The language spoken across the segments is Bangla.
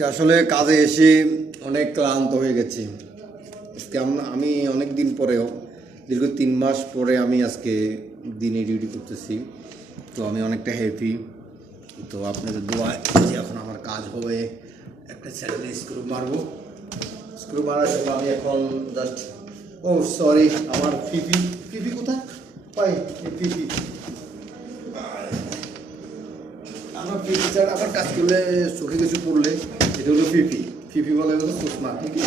আজকে আসলে কাজে এসে অনেক ক্লান্ত হয়ে গেছি। আজকে আমি অনেক দিন পরেও দীর্ঘ 3 মাস পরে আমি আজকে দিনে ডিউটি করতেছি। তো আমি অনেকটা হ্যাপি। তো আপনাদের দোয়ায় যে এখন আমার কাজ হবে, একটা স্যান্ডেল স্ক্রু মারবো। স্ক্রু মারার জন্য আমি এখন জাস্ট সরি, আমার পিপি কোথায় পাই? পিপি আমার পিপি ছাড়া আমার কাজ করলে চোখে কিছু পড়লে এটা হলো পিপি বলে হলো চশমা। পিপি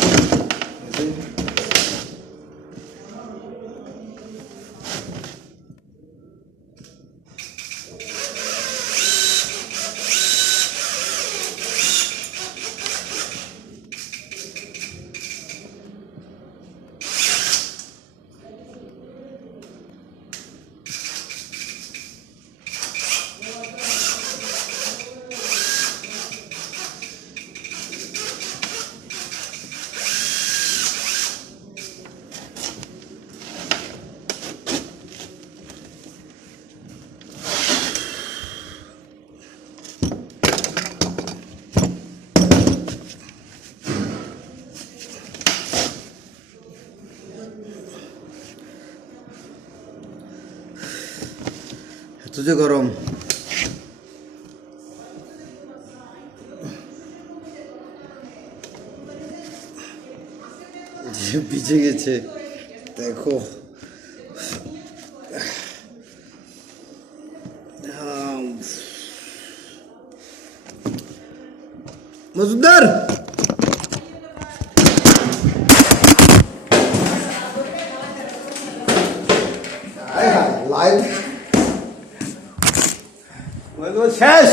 এত যে গরম, যে ভিজে গেছে দেখো। মজুমদার লাইভ শেষ।